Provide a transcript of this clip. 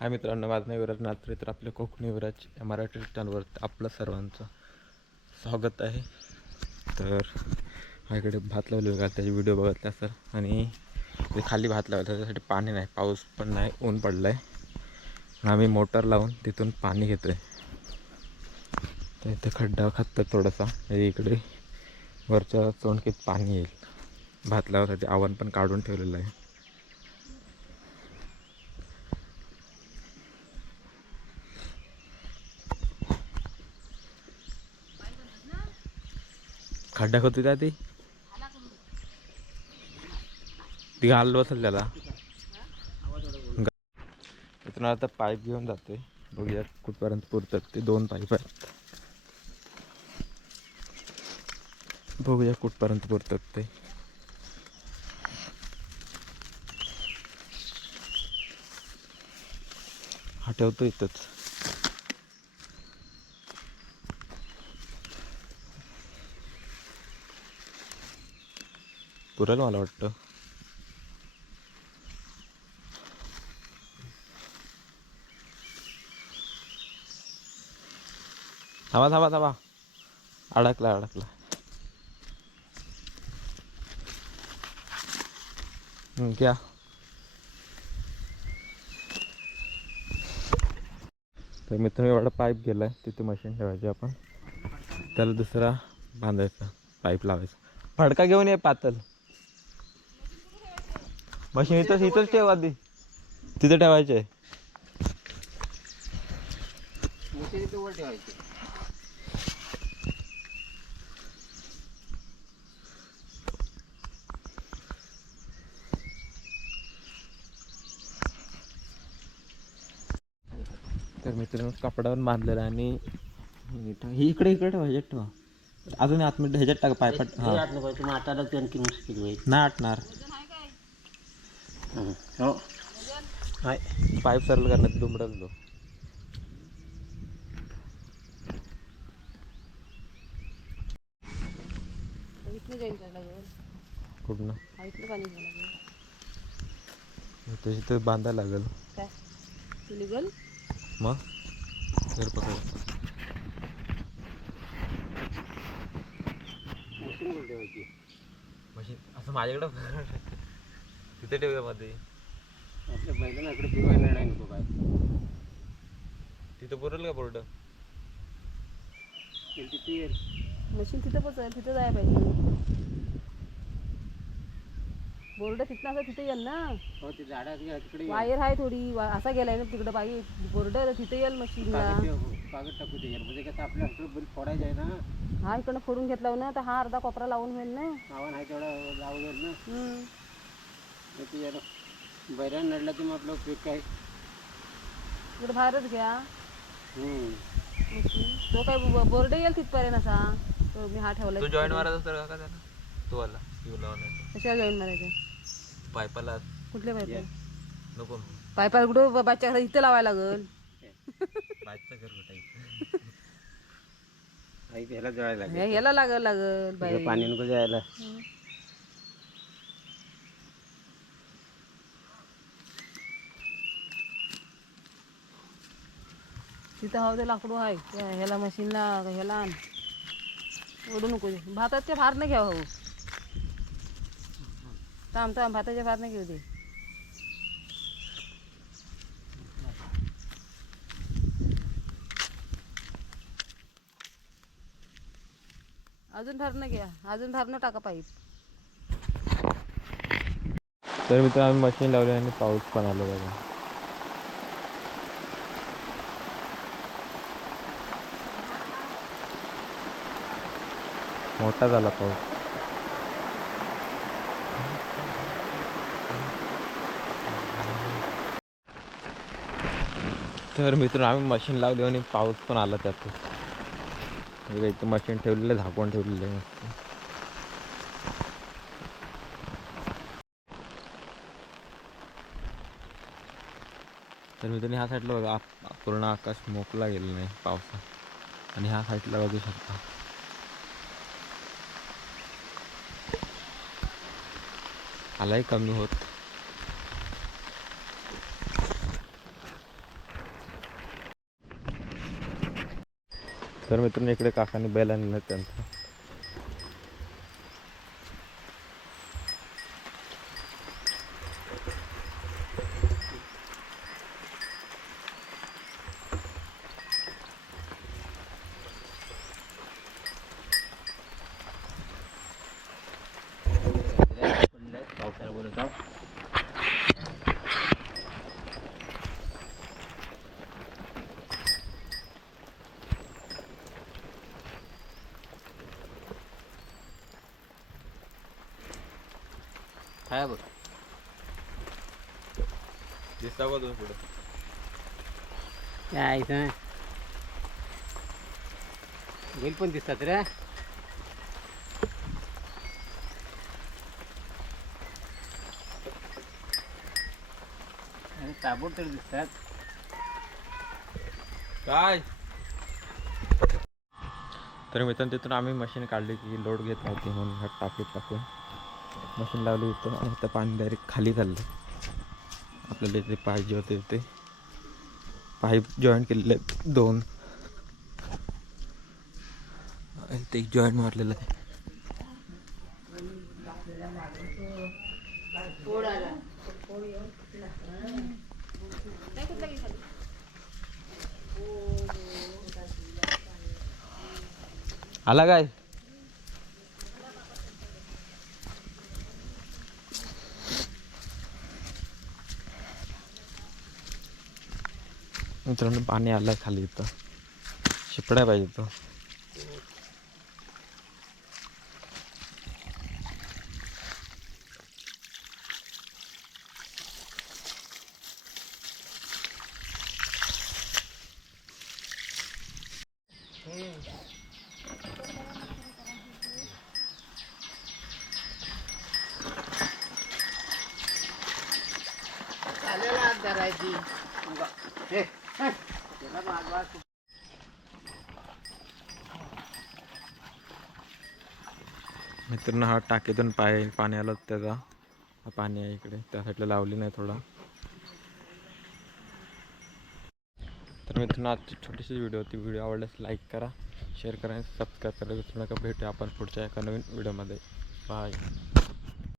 हाय मित्रांनो माझं नाव विराज नात्रे तर आपल्या कोकणी विराज या मराठी चॅनलवर आपलं सर्वांचं स्वागत आहे. तर माझ्याकडे भात लावले बघा त्याचे व्हिडिओ बघितला सर. आणि ते खाली भात लावला त्याच्यासाठी पाणी नाही पाऊस पण नाही ऊन पडलं आहे आम्ही मोटर लावून तिथून पाणी घेतो आहे तर इथे खड्डा खातं थोडासा म्हणजे इकडे वरच्या चोंडकीत पाणी येईल. भात लावासाठी आव्हान पण काढून ठेवलेलं आहे. खड्डा होती का ती? ती घाललो असेल त्याला. इथून आता पाईप घेऊन जाते. बघूया कुठपर्यंत पुरतात ते दोन पाईप आहेत. बघूया कुठपर्यंत पुरतात ते. हा ठेवतो इथंच. पुरेल मला वाटतं. थांबा थांबा थांबा. अडकला अडकला. क्या घ्या. तर मित्र एवढा पाईप गेलाय. तिथे मशीन ठेवायची आपण. त्याला दुसरा बांधायचा. पाईप लावायचा. फडका घेऊन ये पातल मशीन इथंच इथंच ठेव आधी. तिथं ठेवायचे वर ठेवायचे. तर मित्रांनो कपड्यावर बांधलेला आहे आणि ही इकडे इकडे ठेवा ह्याच्यात ठेवा. अजून आतमध्ये ह्याच्यात टाका पायपाट हा आणखी मुश्किल होईल. नाही आटणार. हो. हाय पाईप सरळ करण्यात दुमडल तो लागेल त्याची तर बांधायला लागेल. मग? पकड मशीन. असं माझ्याकडं तिथे ठेवूया मध्ये? आपल्या बैलांना इकडे पिवायला नाही नको काय. तिथं पुरेल का बोर्ड? त्यांची मशीन तिथं पोचाय तिथं जायला पाहिजे. बोर्ड तिथनं असं तिथे येईल ना? हो ते झाडा तिकडे वायर आहे थोडी वा- असा गेलाय ना तिकडं बाई बोर्ड तिथे येईल मशीनला. कागद ठेव- कागद टाकू त्याच्यावर म्हणजे कसं आपल्या इकडे बरी फोडायचं आहे ना. हा इकडनं फोडून घेतला ना तर हा अर्धा कोपरा लावून होईल ना. आव्हान आहे तेवढा लावू जाईल ना. हम्म. ते जरा बैरान नडला तर मग आपलं पीक काय? इकडं बाहेरच घ्या. हम्म. तो काय ब- बोर्ड येईल तिथपर्यंत असा. तो मी हा ठेवला तू जॉईन मारायचा सर का त्याला? तू आला. तू लावला कशाला जॉईन मारायचं? पायपाला. कुठल्या पाईप नको. पायपाला कुठं बाच्या घरात इथं लावायला लागल? पाईपचा घर कुठे आई त्याला जळायला लागेल. हे- ह्याला लागल लागल बाई. पाणी नको जायला. तिथं हवं ते लाकडू आहे त्या ह्याला मशीनला ह्याला आण. ओढू नको. ते. भाताच्या फार नाही घ्यावं हो. थांब थांब. भाताच्या फार नाही घेऊ दे. अजून फार घ्या. अजून फार टाका पाईप. तर मित्र आम्ही मशीन लावली आणि पाऊस पण आलो बघा. मोठा झाला पाऊस. तर मित्र आम्ही मशीन लावली आणि पाऊस पण आला त्यात इथं मशीन ठेवलेलं आहे, झाकून ठेवलेलं आहे. तर मित्रांनो ह्या साईडला बघा पूर्ण आकाश मोकला गेलं नाही पावसात. आणि ह्या साईडला बघू शकता. आलाय कमी होत. तर मित्रांनो इकडे काकाने बैल आणला त्यांचा. आहो. काय बघ. दिसता का तुम्ही पुढे. काय इथं? बैल पण दिसतात रे. अरे ताबोड तर दिसतात. काय? तर मित्रांनो तिथून आम्ही मशीन काढली की लोड घेत नव्हती म्हणून ह्या टाकीत टाकून मशीन लावली इथं आणि आता पाणी डायरेक्ट खाली चाललं. आपल्याला जे पाहिजे होते. ते पाईप जॉईन केलेले आहेत दोन. आणि ते एक जॉईंट मारलेलं आहे. आला काय? मित्रांनो पाणी आलं खाली इथं. शिपड्या पाहिजे तो धरायची हे, हे, मित्रांनो हा टाकीतून पाय पाणी आलं त्याचा. हा पाणी आहे इकडे. त्या साईडला लावली नाही थोडा. तर मित्रांनो आजची छोटीशी व्हिडिओ होती. व्हिडिओ आवडल्यास लाईक करा शेअर करा आणि सबस्क्राईब करा विसरू नका. भेटूया आपण पुढच्या एका नवीन व्हिडिओमध्ये बाय